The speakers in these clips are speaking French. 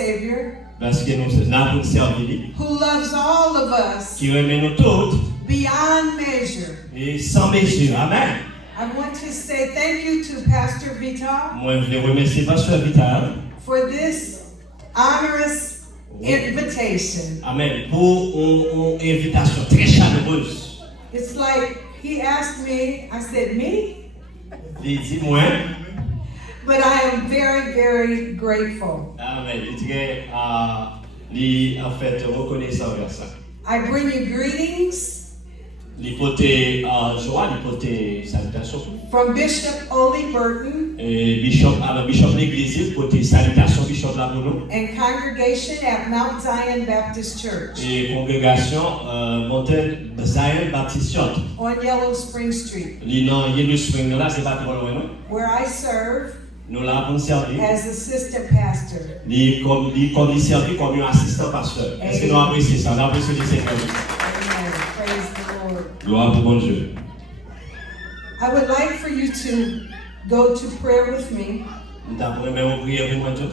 Savior parce que nous avons servi, who loves all of us qui remet nous toutes beyond measure. et sans mesure. Amen. I want to say thank you to Pastor Vital Moi, je voulais remercier Pasteur Vital. for this honorous invitation. Amen. Pour une invitation très chaleureuse. It's like he asked me, I said, me? Il dit moi. But I am very, very grateful. Amen. Il dit en fait reconnaissant vers ça. I bring you greetings L'hypothèse joie, l'hypothèse salutation. from Bishop Oli Burton Et bishop l'église, l'hypothèse salutation bishop la pour nous. and congregation at Mount Zion Baptist Church Et congrégation Montagne Zion Baptist Church. on Yellow Spring Street, Yellow Spring là, c'est pas trop loin non? where I serve Nous l'avons servi. as assistant pastor. Il servi comme un assistant pasteur. Est-ce que nous apprécions ça? Nous apprécions le Seigneur. Amen. Praise the Lord. Gloire pour bon Dieu. I would like for you to go to prayer with me. Nous avons même prière pour moi Dieu.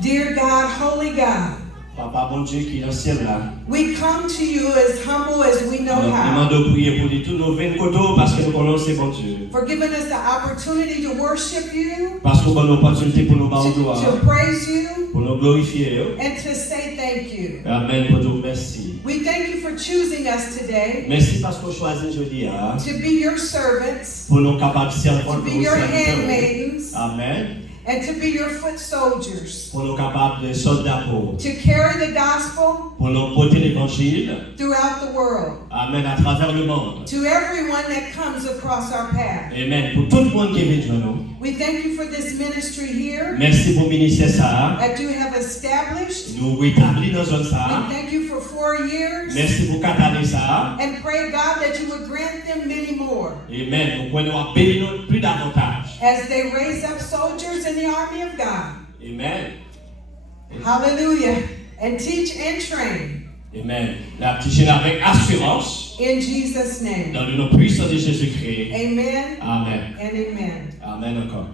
Dear God, holy God, Papa bon Dieu qui est dans le ciel là. we come to you as humble as we know Nous how, demandons prier pour tous nos 20 côtés parce que nous connaissons bon Dieu. for giving us the opportunity to worship you, Parce qu'on a l'opportunité pour nous parler to praise you, pour nous glorifier. and to say thank you. Amen pour nous merci. We thank you for choosing us today Merci parce qu'on choisit aujourd'hui to be your servants, pour nous capables de servir to be your handmaidens, Amen. and to be your foot soldiers, Pour nous capables de soldats pour to carry the gospel nous porter l'évangile. throughout the world, Amen à travers le monde. to everyone that comes across our path. Amen pour tout le monde qui est venu nous. We thank you for this ministry here Merci pour le ministère ça. that you have established. Nous rétablis dans zone ça. We thank you for 4 years Merci pour 4 années ça. and pray, God, that you would grant them many more Amen. Nous pouvons bénir nous plus davantage. as they raise up soldiers in the army of God. Amen. Hallelujah. And teach and train Amen. La petite chaîne avec assurance in Jesus' name. dans le nom puissant de Jésus-Christ. Amen Amen. and amen. Amen encore.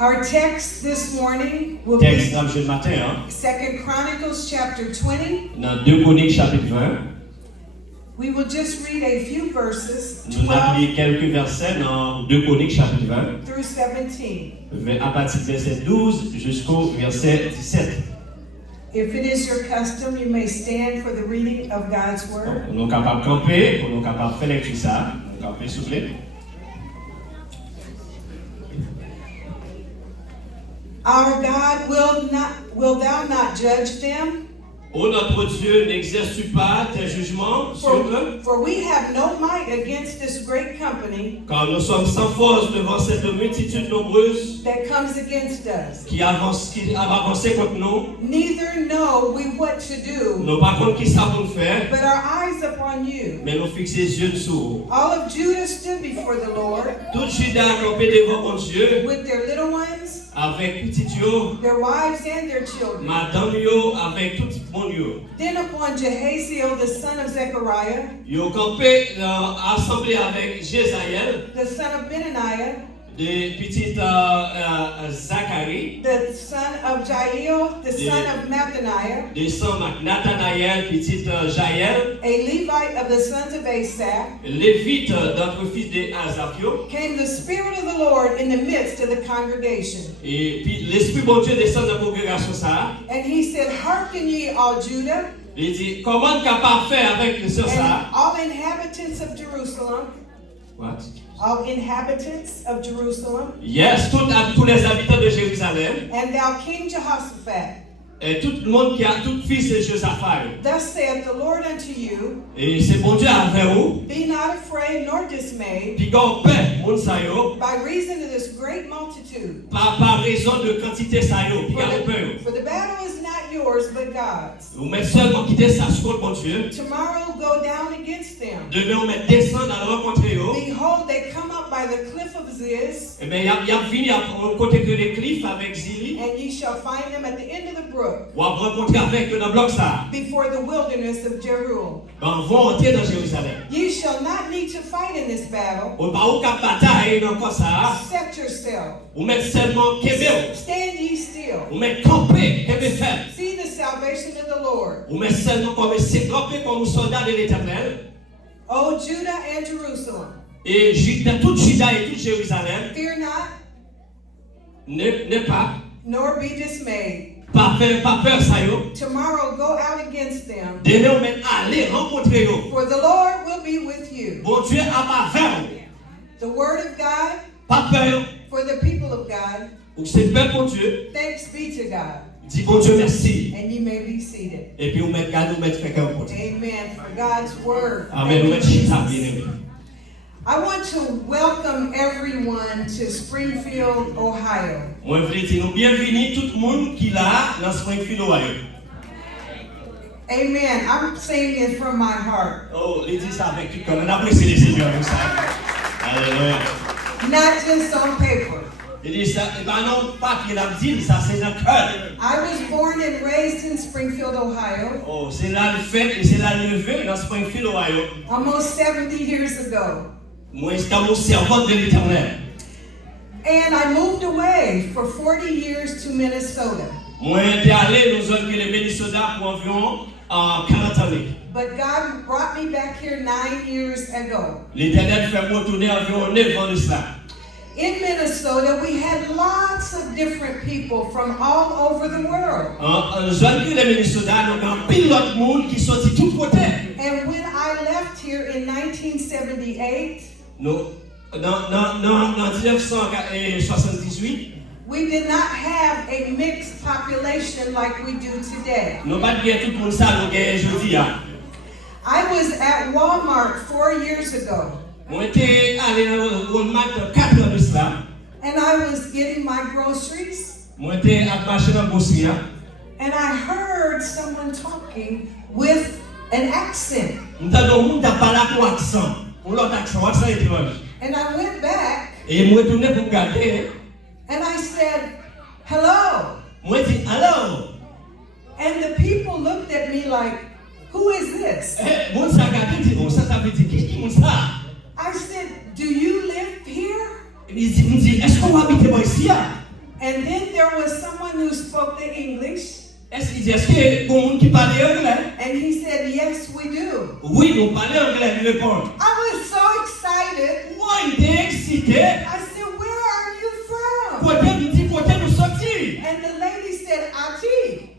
Our text this morning will Texte be dans le matin, hein, 2 Chronicles chapter 20. dans 2 Chroniques chapitre 20. We will just read a few verses, Nous 12 allons lire quelques versets dans 2 Chroniques chapitre 20. through 17. À partir du verset 12 jusqu'au verset 17. If it is your custom, you may stand for the reading of God's word. Nous sommes capables de camper, nous sommes capables de faire lecture ça. Nous sommes capables de souffler. Our God, will thou not judge them? Ô notre Dieu, n'exerces-tu pas tes jugements sur eux? For we have no might against this great company Car nous sommes sans force devant cette multitude nombreuse that comes against us. qui a avancé contre nous. Neither know we what to do, Nous par contre qui savons faire, but our eyes upon you. mais nous fixons les yeux sur. All of Judah stood before the Lord Tout Judas a campé devant mon Dieu with their little ones, avec petit yo, their wives, and their children. madame yo, avec tout mon yo. Then upon Jehaziel, the son of Zechariah, Yo campé assemblé avec Jézaïel, the son of Benaniah, des petites Zacharie, the son of Jael, the son of Mathaniah, des sons Nathanaël, petite Jaël, a Levite of the sons of Asaph, Lévite d'entre fils de Azapio. came the Spirit of the Lord in the midst of the congregation. Et puis l'Esprit bon Dieu descend dans la congrégation ça. And he said, Hearken ye all Judah, Il dit, comment capable faire avec le sœur and ça? all inhabitants of Jerusalem, What? all inhabitants of Jerusalem, Yes, tous les habitants de Jérusalem. and thou King Jehoshaphat, Et tout le monde qui a tout fils de Josaphat. thus saith the Lord unto you, Et c'est bon Dieu avec vous. be not afraid nor dismayed Puis quand paix, mon sa yo, by reason of this great multitude. par raison de quantité sa yo, puis quand paix. For the battle is not yours, but God's. Vous mettez seulement quitter ça sur mon Dieu. Tomorrow go down against them. Demain on met descendre à rencontrer yo. Behold, they come up by the cliff of Ziz, Eh bien, il y a fini à côté de les cliffs avec Zili. and ye shall find them at the end of the brook, Ou à rencontrer avec eux dans le bloc ça. before the wilderness of Jeruel. Ben, vont entrer dans Jérusalem. Ye shall not need to fight in this battle. Ou pas au cap bataille dans quoi ça. Set yourself. Ou mettre seulement Kébé. Stand ye still. Ou mettre camper, Kébé ferme. See the salvation of the Lord. Ou mettre seulement comme c'est camper comme soldat de l'Éternel. O Judah and Jerusalem, Et dans toute Juda et toute Jérusalem, fear not, ne pas, nor be dismayed. pas peur ça yo. Tomorrow go out against them, Demain on met aller rencontrer yo. for the Lord will be with you. Bon Dieu a pas vers. The word of God Pas peur. for the people of God. Ou c'est peur pour Dieu. Thanks be to God. Dis bon Dieu merci. And you may be seated. Et puis on met garde, on met quelqu'un au côté. Amen. For God's word. Amen. On met chita bien aimé. I want to welcome everyone to Springfield, Ohio. Moi je voulais dire bienvenue tout le monde qui là dans Springfield Ohio. Amen. I'm saying it from my heart. Oh, les dit ça avec tout le cœur. On apprécie les seigneurs comme ça. Alléluia. Not just on paper. Il dit ça, et ben non, pas qu'il a dit, ça c'est dans le cœur. I was born and raised in Springfield, Ohio, Oh, c'est là le fait et c'est là le levé dans Springfield Ohio. almost 70 years ago. Moi, c'est mon servant de l'Éternel. And I moved away for 40 years to Minnesota. Moi, j'étais allé dans une zone qui est le Minnesota pour environ 40 années. But God brought me back here 9 years ago. L'Éternel fait retourner environ 9 ans de cela. In Minnesota, we had lots of different people from all over the world. En zone qui est le Minnesota, nous avons pile d'autres monde qui sont de tous côtés. And when I left here in 1978, Dans 1978, we did not have a mixed population like we do today. nous n'avons pas bien tout le monde ça, nous avons aujourd'hui. I was at Walmart 4 years ago, Moi, j'étais allé dans Walmart 4 ans de cela. and I was getting my groceries, Moi, j'étais à marcher dans le Bosnia. and I heard someone talking with an accent. Nous avons un monde qui parle avec un accent. L'autre accent étrange. And I went back, Et moi, je retourné pour regarder. and I said, hello. Moi, je dis, allô. And the people looked at me like, who is this? Moi, je regardé, je dis, oh, ça veut dire, qui est ça? I said, do you live here? Il me dit, est-ce qu'on va habiter ici? And then there was someone who spoke the English, Est-ce qu'il dit, est-ce qu'il y a un monde qui parle anglais? and he said, yes, we do. Oui, nous parlons anglais, il répond. I was so excited. Moi, il était excité. I said, where are you from? Côté, il dit, côté, nous sortis. And the lady said, Ati.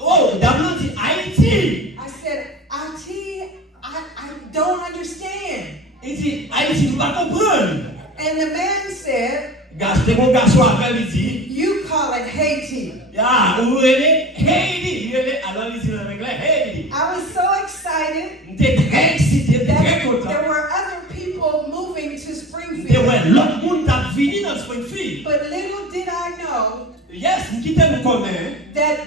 Oh, d'abord, il dit, Haïti. I said, Ati, I don't understand. Il dit, Haïti, tu vas comprendre. And the man said, C'était mon garçon après, il dit, you call it Haiti. ah, où elle est? Haiti. Alors, il dit en anglais, Haiti. I was so excited J'étais très excité, that très content. there were other people moving to Et Springfield. ouais, l'autre monde t'a fini dans Springfield. But little did I know Yes, nous quittons nous connaît. that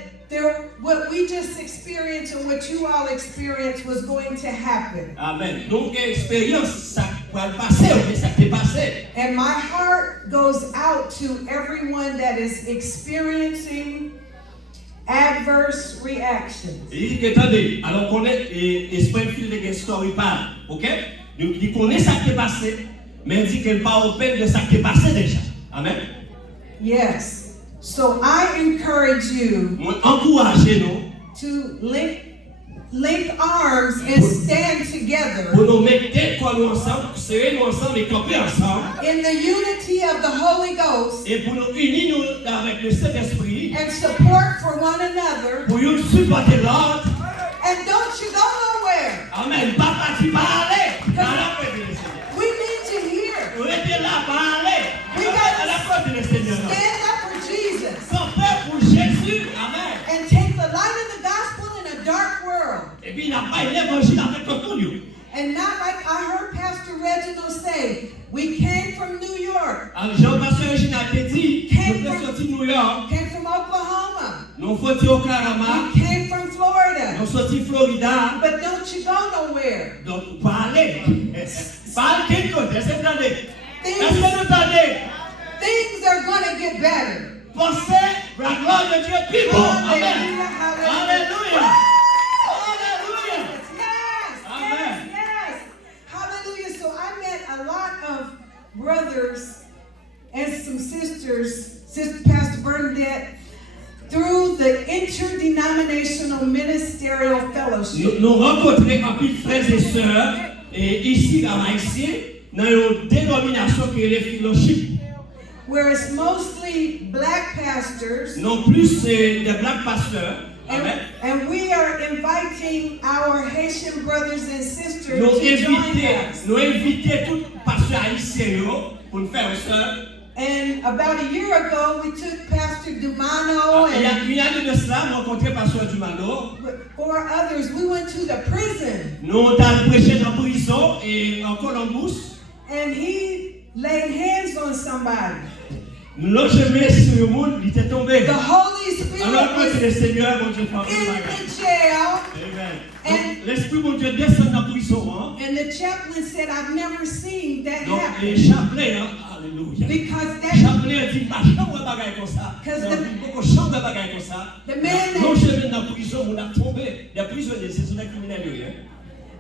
what we just experienced and what you all experienced was going to happen. Amen. Donc, expérience, ça va passer, mais ça t'est passé. And my heart goes out to everyone that is experiencing adverse reactions. Il dit que, attendez, alors qu'on est, et Springfield est une story pas, ok? Donc, il connaît ça qui est passé, mais il dit qu'elle parle au peine de ça qui est passé déjà. Amen. Yes. So I encourage you Encouragez-nous to link arms and stand together pour nous mettre nous ensemble, serrer nous ensemble et camper ensemble. in the unity of the Holy Ghost Et pour nous unir nous avec le Saint-Esprit, and support for one another. pour nous supporter l'autre. And don't you go nowhere. Amen. Papa, tu vas aller. We need to hear. Vous êtes là, pas aller. We À got la to porte du Seigneur. stand up for Jesus Camper pour Jésus. Amen. and take the light of the gospel in a dark world. Et puis il n'a pas l'évangile avec tout le monde. And not like I heard Pastor Reginald say, we came from New York, Alors Jean-Pasteur Reginald a dit, nous sommes sortis de New York, came from Oklahoma, nous sommes sortis au Oklahoma, we came from Florida. nous sommes sortis Florida. But don't you go nowhere. Donc, parlez. Parlez quelque chose, c'est attendez. Est-ce que nous entendez? things are going to get better. Pensez la gloire de Dieu plus bon. Amen. Hallelujah. Alléluia. Alléluia. Yes, Amen. yes, yes. Hallelujah. So I met a lot of brothers and some sisters, Sister Pastor Bernadette, through the interdenominational ministerial fellowship. Nous rencontrons un peu de frères et sœurs et ici à Haïti dans une dénomination qui est le fellowship. Where it's mostly black pastors. Non plus des black pasteurs. Amen. And we are inviting our Haitian brothers and sisters to join us. Nous invitons tous les pasteurs haïtiens pour nous faire ça. And about a year ago, we took Pastor Dumano Il y a and une année de cela, nous rencontré Pasteur Dumano. four others. We went to the prison. Nous avons prêché dans la prison et en Columbus. And he laid hands on somebody. Nous l'avons mis sur le monde, il était tombé. The Holy Spirit Alors que was le Seigneur, mon Dieu, in the jail. Amen. And- L'Esprit, mon Dieu, descend dans la prison. And the chaplain said, I've never seen that Donc, happen. les chapelets, alléluia. Because that, Chapelet a dit, ma chambre est bagaille comme ça. Because Il y a the- beaucoup de chambres bagaille comme ça. the man Non, that, je viens dans la prison, on a tombé. Les prisonniers, c'est des criminels.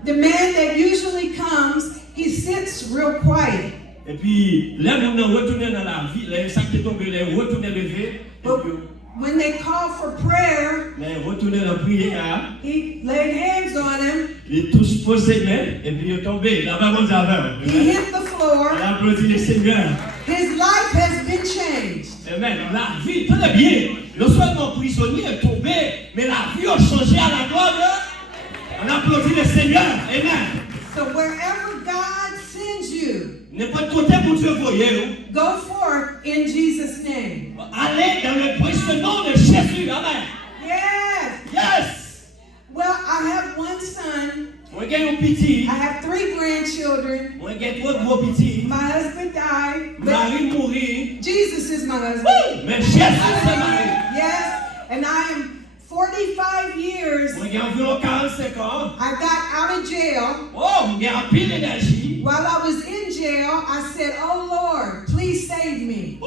the man that usually comes, he sits real quiet. Et puis, là, nous avons retourné dans la vie. Les sacs qui sont tombés, les retournés levés. Et But puis, when they call for prayer, les retournés dans la prière. he laid hands on him. Ils tous posé main. Et puis, ils sont tombés. Là-bas, on He hit the floor. on a applaudi le Seigneur. His life has been changed. Amen. La vie, très bien. Non seulement prisonnier est tombé, mais la vie a changé à la gloire de. On applaudit le Seigneur. Amen. So wherever God sends you, N'importe côté pour Dieu voyez. go forth in Jesus' name. Allez dans le précieux nom de Jésus. Amen. Yes. Yes. Well, I have one son. On gagne un petit. I have 3 grandchildren. On gagne trois gros petits. My husband died, but Marie mourit. Jesus is my husband. Mais Jésus c'est Marie. Yes. And I am 45 years. On gagne environ 45 ans. I got out of jail. Oh, on gagne un pile d'énergie. While I was in jail, I said, "Oh Lord, please save me."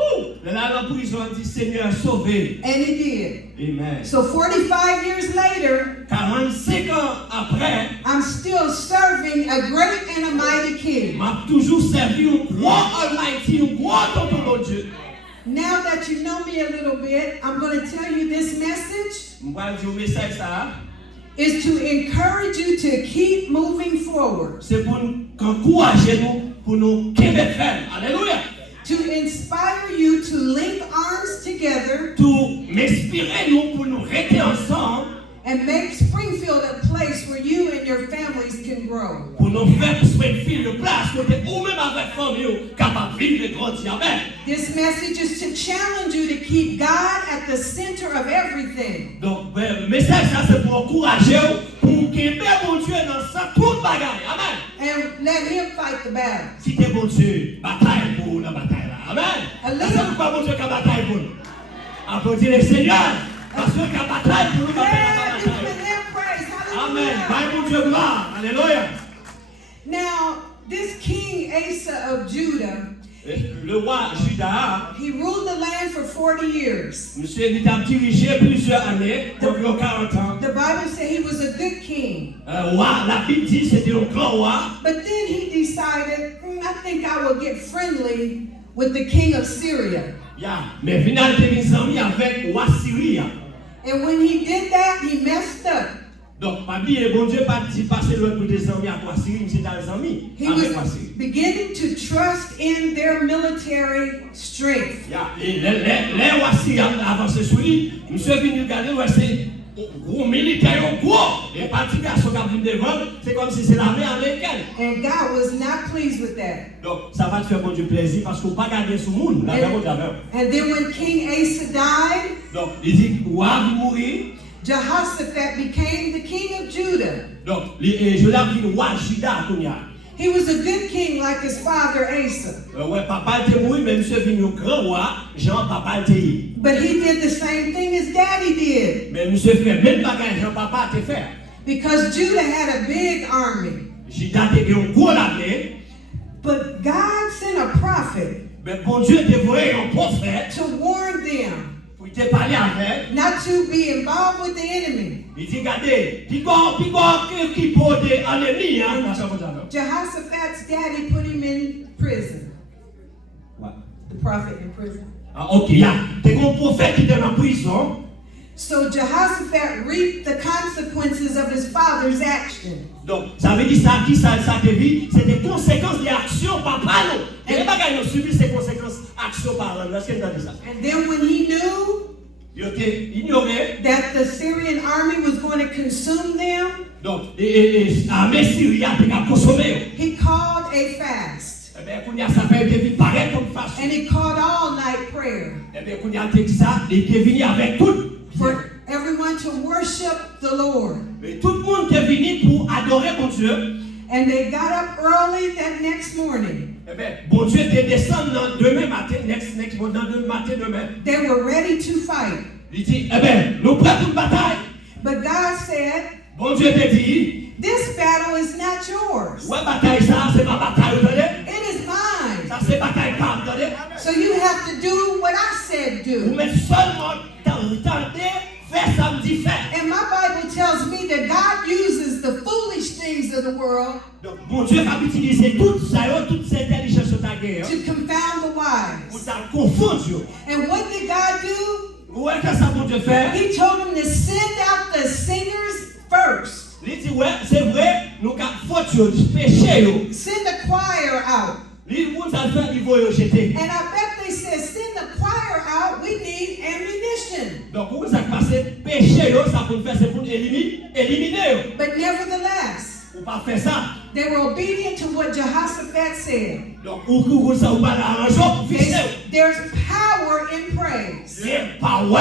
Là, dans la prison, on dit Seigneur, sauvé. And he did. Amen. So 45 years later, 45 ans après, I'm still serving a great and a mighty king. m'a toujours servi un grand Almighty, un grand tonton de Dieu. Now that you know me a little bit, I'm going to tell you this message Je vais dire un message ça. is to encourage you to keep moving forward, C'est pour nous encourager nous, pour nous qu'aimer faire. Alléluia. to inspire you to link arms together Pour m'inspirer nous, pour nous rester ensemble, and make Springfield a place where you and your families can grow. pour nous faire Springfield une place côté ou même avec famille capable de vivre et grandir. Amen. This message is to challenge you to keep God at the center of everything. Donc, le message ça c'est pour encourager pour qu'aimer mon Dieu dans ça toute bagaille. Amen. And let him fight the battle. Si t'es bon Dieu, bataille pour la bataille là. Amen. C'est pourquoi mon Dieu qui a bataille pour nous. Applaudis le Seigneur. Parce que qui a bataille pour nous, Yeah, you bataille. can have praise. Amen. Hallelujah. Bye mon Dieu gloire. Alléluia. Now, this King Asa of Judah, Le roi Judas, he ruled the land for 40 years. monsieur il a dirigé plusieurs années, environ 40 ans. The Bible said he was a good king. Roi, la Bible dit c'était un grand roi. But then he decided, I think I will get friendly with the king of Syria. Yeah. Mais finalement, il était amis avec roi Syrie. And when he did that, he messed up. Donc, ma vie, bon Dieu, pas dit passer loin pour des amis à roi Syrie, mais c'est dans les amis He avec roi was Syrie. beginning to trust in their military strength. Yeah. Et les rois syriens avancés sur lui, monsieur est venu regarder, ouais, c'est gros militaire, gros. Et parti garçon qui a venu devant, c'est comme si c'est l'armée américaine. And God was not pleased with that. Donc, ça va te faire bon Dieu plaisir parce qu'on ne peut pas garder ce monde. And then when King Asa died, Donc, il dit, roi mourir. Jehoshaphat became the king of Judah. Donc, je l'ai vu roi Judas, He was a good king like his father Asa. ouais, papa était mort, mais monsieur est venu grand roi, Jean papa était. But he did the same thing his daddy did. Mais monsieur fait même bagage Jean papa était fait. Because Judah had a big army. Judas était un gros l'armée. But God sent a prophet prophet Mais bon Dieu dévoilé un prophète to warn them pour te parler avec. not to be involved with the enemy. Il dit, regardez, qui peut des ennemis, hein? Jehoshaphat's daddy put him in prison. What? The prophet in prison. Ah, ok, il y a des gros prophètes qui étaient en prison. So Jehoshaphat reaped the consequences of his father's action. Donc, ça veut dire ça, qui ça te dit, c'est des conséquences des actions par parole. Et les bagages ont subi ces conséquences actions par parole. Est-ce que vous avez ça? And then when he knew Il était ignoré. that the Syrian army was going to consume them, Donc, l'armée syrienne a consommé. he called a fast. Eh bien, quand il y a ça fait, il paraît comme façon. And he called all night prayer Eh bien, quand il y a dit ça, il est venu avec tout. for everyone to worship the Lord. Mais tout le monde est venu pour adorer mon Dieu. And they got up early that next morning. Eh bien, bon Dieu était descendu demain matin, next demain matin demain. They were ready to fight. Il dit, eh bien, nous prêts pour une bataille. But God said, Bon Dieu te dit, this battle is not yours. ouais, bataille ça, c'est ma bataille, vous voyez? It is mine. Ça, c'est bataille pas, vous voyez? So you have to do what I said Vous do. mettez seulement tenter, faire samedi, faire. And my Bible tells me that God uses the foolish things of the world Donc, mon Dieu va utiliser tout ça, toute cette intelligence de ta guerre, to confound the pour wise. t'en confondre. And what did God do? Où est-ce que ça, mon Dieu, fait? He told him to send out the singers first. Il dit, ouais, c'est vrai, nous avons faute, péché. Send the choir out. Les gens ça fait, ils vont jeter. And I bet they said, send the choir out, we need ammunition. Donc, où ça passe? Péché, ça pour faire, c'est pour éliminer. But nevertheless, Ou pas faire ça. they were obedient to what Jehoshaphat said. Donc, où ça, ou pas l'arranger pour fixer. There's power in praise. Il y a power,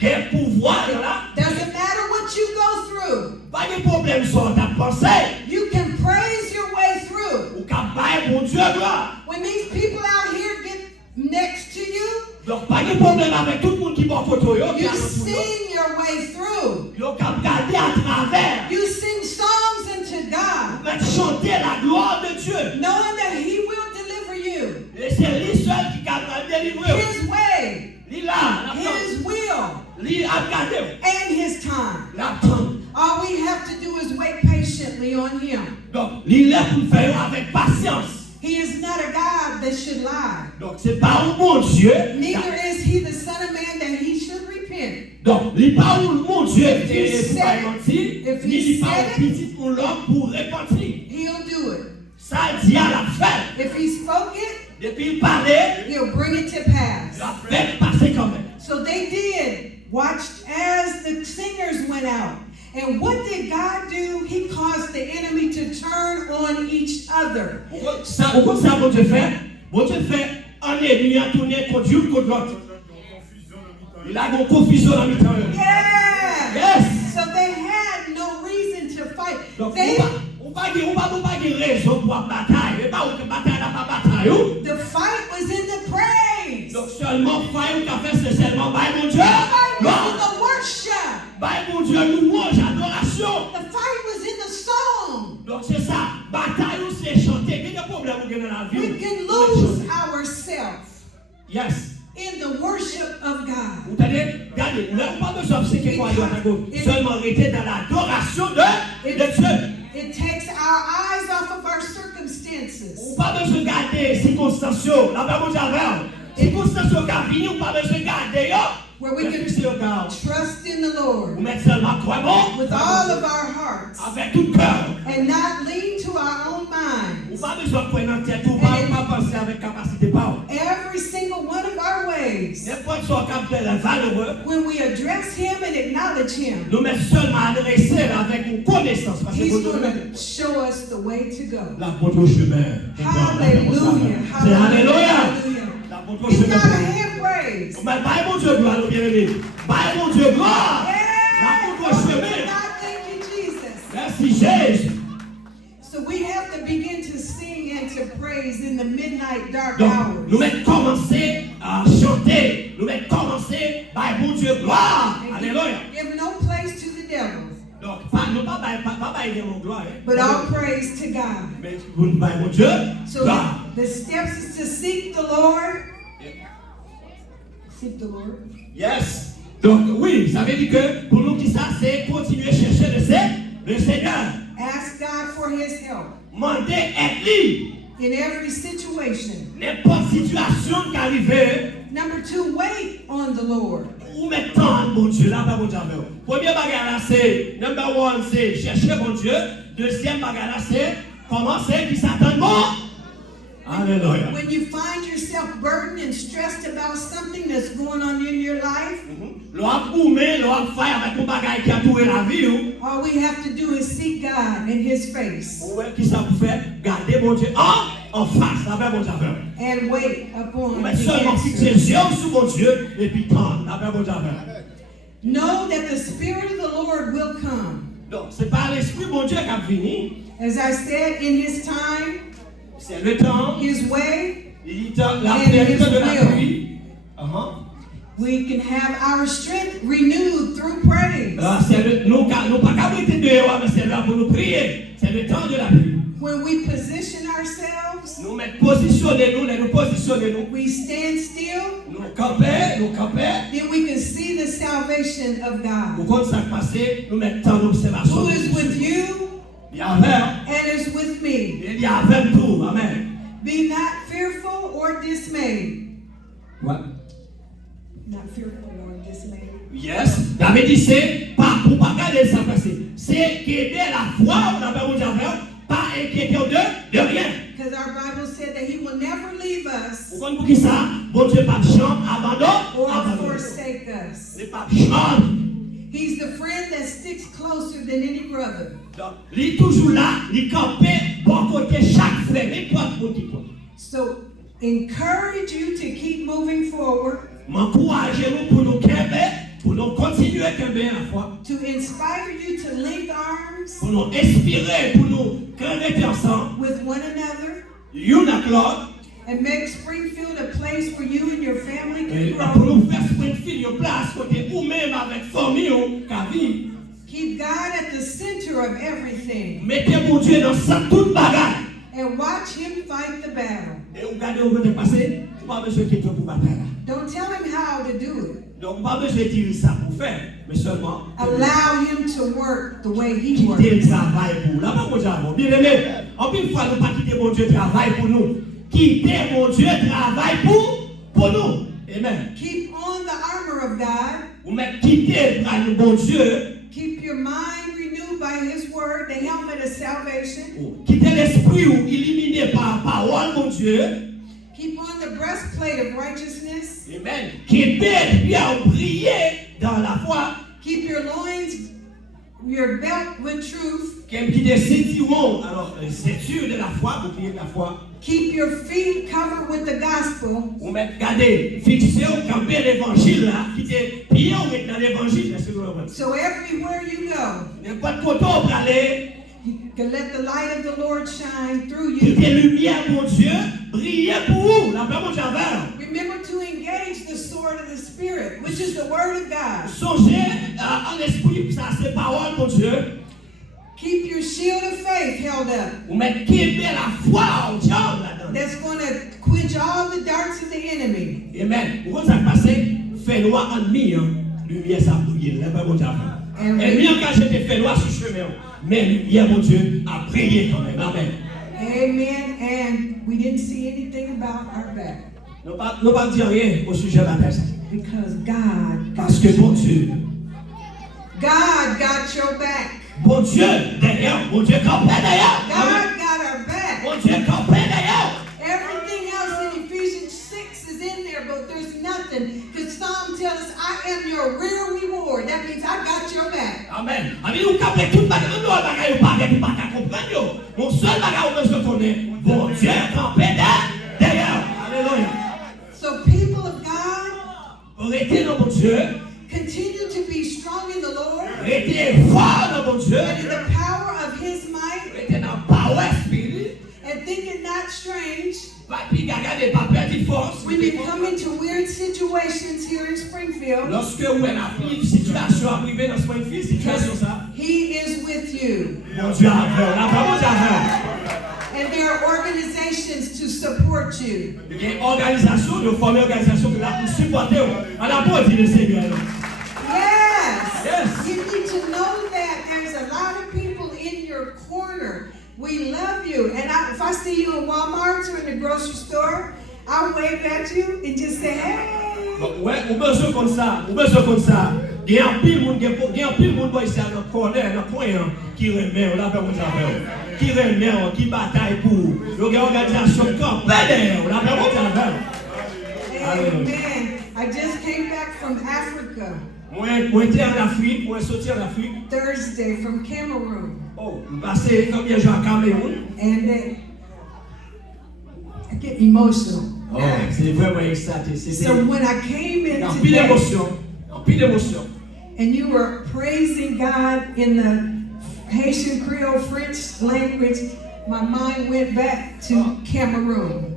il y a pouvoir là. Doesn't matter what you go through. Pas de problème sur ta pensée. You can praise your way through. Ou qu'à bailler mon Dieu gloire. When these people out here get next to you, Donc, pas de problème avec tout le monde qui va photo. you sing your way through. Ils ont qu'à regarder à travers. You sing songs unto God, Mais chanter la gloire de Dieu. knowing that He will deliver you. Et c'est lui seul qui va délivrer. His way, Lui là, His will, lui a regardé. and His time. L'attendre. All we have to do is wait patiently on Him. Donc, lui là pour le faire avec patience. He is not a God that should lie. Donc, c'est pas un bon Dieu. Neither is He the Son of Man that He should repent. Donc, il n'est pas un bon Dieu If he pour said mentir, if he ni il n'est pas said un petit pour l'homme pour repentir. He'll do it. Ça dit à la fin. If He spoke it, Depuis il parlait, He'll bring it to pass. la fait passer quand même. So they did. Watched as the singers went out. And what did God do? He caused the enemy to turn on each other. Ça, pourquoi ça, bon Dieu fait? Bon Dieu fait un ennemi à tourner contre Dieu contre l'autre. Il a une confusion dans le temps. Yeah. Yes. So they had no reason to fight. Donc, They, on va dire raison pour la bataille. Mais pas une bataille, n'a pas bataille. the fight was in the praise. Donc, seulement, faille ou qu'a fait, c'est seulement, bye mon Dieu. The fight was in Non. the worship. Bye mon Dieu, louange, adoration. The fight was in the song. Donc, c'est ça. Bataille ou c'est chanter. Quel est le problème ou dans la vie? We can lose ourselves Yes. in the worship of God. Vous entendez? Regardez, nous n'avons pas besoin de ce qu'il faut à droite à gauche. Seulement rester dans l'adoration de Dieu. It takes our eyes off of our circumstances. Ou pas besoin de garder circonstances. La Bible dit avant. Circonstances qui viennent, ou pas besoin de garder. Where we can trust in the Lord Vous mettez seulement croyant with all of our hearts avec tout cœur. and not lean to our own Ou minds. pas besoin de prendre en tête ou pas penser avec capacité pas. Every single one of our ways, N'importe soit capable valeureux. when we address Him and acknowledge Him, Nous mettons seulement adresser avec une connaissance. Parce que He's vous going devez to show us the way to go. la votre chemin. Hallelujah. C'est Alléluia. Hallelujah. La votre It's chemin. not a hand praise. Mais bye mon Dieu gloire, bien-aimé. Bye mon Dieu gloire. La votre God, chemin. thank you, Jesus. Merci Jésus. So we have to begin to sing and to praise in the midnight dark Donc, hours. nous mettons commencer à chanter. Nous mettons commencer bye mon Dieu gloire. And Alléluia. give no place to the devil, Donc, pas bye mon gloire. but all praise to God. Mais bye mon Dieu So gloire. The steps is to seek the Lord. Seek the Lord. Yes. Donc oui, ça veut dire que pour nous qui ça, c'est continuer à chercher le Seigneur. Ask God for His help Mandez aide-lui. in every situation. N'importe situation qui arrive. Number 2, wait on the Lord. Où mettons mon Dieu là, pas mon Dieu. Premier bagage là, c'est number 1, c'est chercher mon Dieu. Deuxième bagage là, c'est commencer qui s'attend bon. Alléluia. When you find yourself burdened and stressed about something that's going on in your life, all we have to do is seek God in His face and wait upon the answer. Know that the Spirit of the Lord will come. As I said, in His time, c'est le temps, His way, la période de la pluie. We can have our strength renewed through praise. C'est le temps de la pluie. When we position ourselves, Nous positionnons, we stand still, nous camper, then we can see the salvation of God. nous mettons l'observation. Who is with you and is with me. Amen. Be not fearful or dismayed. What? Not fearful or dismayed. Yes. David dit c'est pas pour pas garder ça passer. C'est qu'aider la foi, on appelle mon Dieu, pas inquiéter de rien. Because our Bible said that He will never leave us Pourquoi pour qui ça? Bon Dieu pas chambre or abandon. forsake us. C'est pas chambre. He's the friend that sticks closer than any brother. Donc, il est toujours là, il campe bon côté chaque frère, n'importe où qui peut. So encourage you to keep moving forward. M'encouragez-nous pour nous camper, pour nous continuer à camper la foi. To inspire you to link arms Pour nous inspirer, pour nous connecter ensemble. with one another Une à l'autre. and make Springfield a place where you and your family Et can pour grow. nous faire Springfield une place côté ou même avec famille qui vit. Keep God at the center of everything Mettez mon Dieu dans sa toute bagarre. and watch Him fight the battle. Et vous regardez où vous êtes passé, pas besoin de pour bataille. Don't tell Him how to do it. Donc pas besoin de dire ça pour faire, mais seulement Allow Him to work the way He quitter works. le travail pour. Là pas mon Dieu, bien aimé. En plus fois nous pas quitter mon Dieu travail pour nous. Quitter mon Dieu travail pour nous. Amen. Keep on the armor of God. Vous mettez quitter le bon Dieu. Keep your mind renewed by His word, the helmet of salvation. Quitter l'esprit ou éliminé par la parole mon Dieu. Keep on the breastplate of righteousness. Amen. Quitter bien prier dans la foi. Keep your loins, your belt with truth. Quitter ceinturon, alors ceinture de la foi, pour prier de la foi. Keep your feet covered with the gospel. Vous mettez, regardez, fixez au camper l'évangile là, quitter pied dans l'évangile. So everywhere you go, N'importe quoi pour aller. you can let the light of the Lord shine through Quitter you. lumière, mon Dieu, briller pour vous. La paix, mon Dieu, Remember to engage the sword of the Spirit, which is the word of God. songez en esprit, ça c'est parole, mon Dieu. Keep your shield of faith held up. Vous mettez quitter la foi au diable là-dedans. That's going to quench all the darts of the enemy. Amen. Vous ça passé, fait noir en mi, lumière ça brille. La paix, mon Dieu. Et bien quand j'étais fait noir sur le chemin, mais lumière, mon Dieu, a brillé quand même. Amen. Amen. And we didn't see anything about our back. Nous pas dire rien au sujet de la paix. Because God Parce que mon Dieu, got your back. bon Dieu, derrière, mon Dieu, campé derrière. God got our back. Mon Dieu, campé derrière. Everything else in Ephesians 6 is in there, but there's nothing. Because Psalm tells us, I am your real reward. That means I got your back. Amen. Amen. Vous captez tout le bagage, nous bagage pas avec pas comprendre. Mon seul bagage que je connais, bon Dieu, campé derrière. Alléluia. So people of God, Restez dans mon Dieu. continue to be strong in the Lord Restez fort dans mon Dieu. and in the power of His might, Restez dans power spirit. and think it not strange Papi gaga de pas perdre force. when you come into weird situations here in Springfield. Lorsque vous avez une situation arrivée dans ce situation ça. He is with you. Mon Dieu a fait. La parole a fait. And there are organizations to support support you. Il y a une organisation, de former une organisation qui l'a pour supporter. On a pas dit le Seigneur. Yes. You need to know that there's a lot of people in your corner. We love you. And if I see you in Walmart or in the grocery store, I'll wave at you and just say, hey. Ouais, on besoin comme ça. Il y a un pile monde ici à notre corner, à notre point, qui remet, on l'appelle comme ça, qui remet, qui bataille pour l'organisation campagne, on l'appelle comme ça. Amen. I just came back from Africa. Moi, j'étais en Afrique, moi, sorti en Afrique. Thursday from Cameroon. Oh, je passé combien de jours à Cameroun? And I get emotional. Oh, c'est vraiment excitant. So when I came in En pile d'émotion. and you were praising God in the Haitian Creole French language, my mind went back to Cameroon.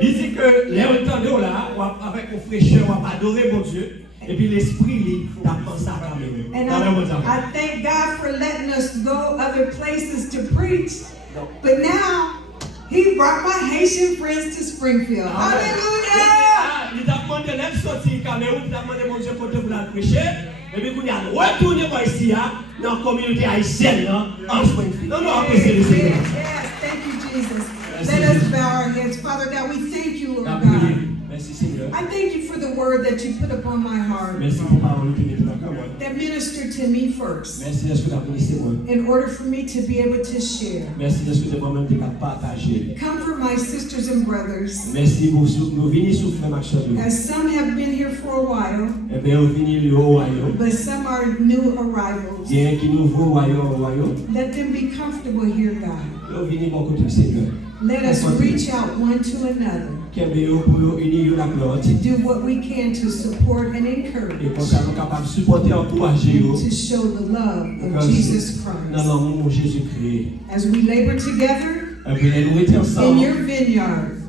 Il dit que les entendons là, avec mon fraîcheur, on va adorer mon Dieu. Et puis l'esprit, il a pensé à Cameroun. And I thank God for letting us go other places to preach. But now, He brought my Haitian friends to Springfield. Hallelujah! Il t'a demandé d'être sorti Cameroun, il t'a demandé mon Dieu pour te prêcher. Et puis, il a retourné ici, dans la communauté haïtienne, en Springfield. Non, appréciez le Seigneur. Yes, thank you, Jesus. Let us bow our heads. Father God, we thank you, Lord God. Merci, Seigneur. I thank you for the word that you put upon my heart. Merci pour la parole que tu mets dans la that ministered to me first. Merci de ce que tu as béni moi. In order for me to be able to share. Merci de ce que tu as même partager. Comfort my sisters and brothers. Merci pour nous venir souffler ma chère. As some have been here for a while. Et bien venir le royaume. But some are new arrivals. Bien qui nouveau royaume. Let them be comfortable here, God. Nous venir mon côté Seigneur. Let us reach out one to another. To do what we can to support and encourage. To show the love of Jesus Christ. As we labor together in your vineyard,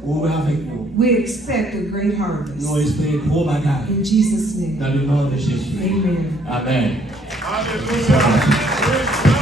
we expect a great harvest. In Jesus' name. Amen. Amen. Hallelujah.